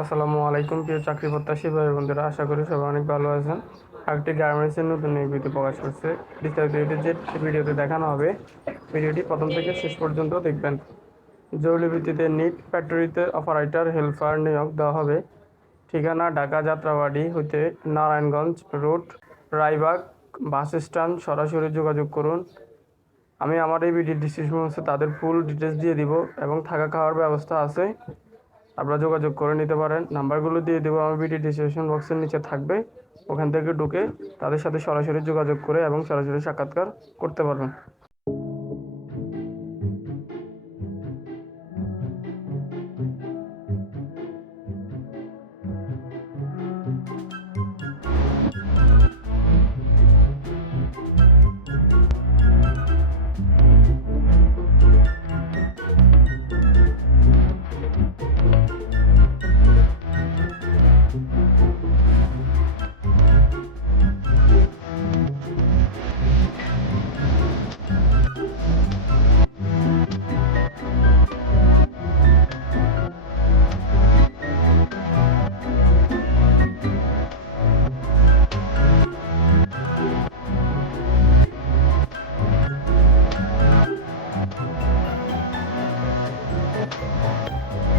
আসসালামু আলাইকুম, প্রিয় চাকরি প্রত্যাশী ভাই বন্ধুরা আশা করি সবাই অনেক ভালো আছেন। একটি গার্মেন্টসের নতুন ভিডিও প্রকাশ করছে। বিস্তারিত যে ভিডিওতে দেখানো হবে, ভিডিওটি প্রথম থেকে শেষ পর্যন্ত দেখবেন। জরুরি ভিত্তিতে নিট ফ্যাক্টরিতে অপারেটর, হেল্পার নিয়োগ দেওয়া হবে। ঠিকানা ঢাকা যাত্রাবাড়ি হইতে Narayanganj road, Raibag, bus stand, সরাসরি যোগাযোগ করুন। আমি আমার এই ভিডিও ডিসক্রিপশন বক্সে তাদের ফুল ডিটেলস দিয়ে দিব এবং থাকা খাওয়ার ব্যবস্থা আছে। আপনারা যোগাযোগ করে নিতে পারেন। নাম্বারগুলো দিয়ে দেবো আমার ভিডিও ডিসক্রিপশন বক্সের নিচে থাকবে। ওখান থেকে ঢুকে তাদের সাথে সরাসরি যোগাযোগ করে এবং সরাসরি সাক্ষাৎকার করতে পারবেন। Thank you.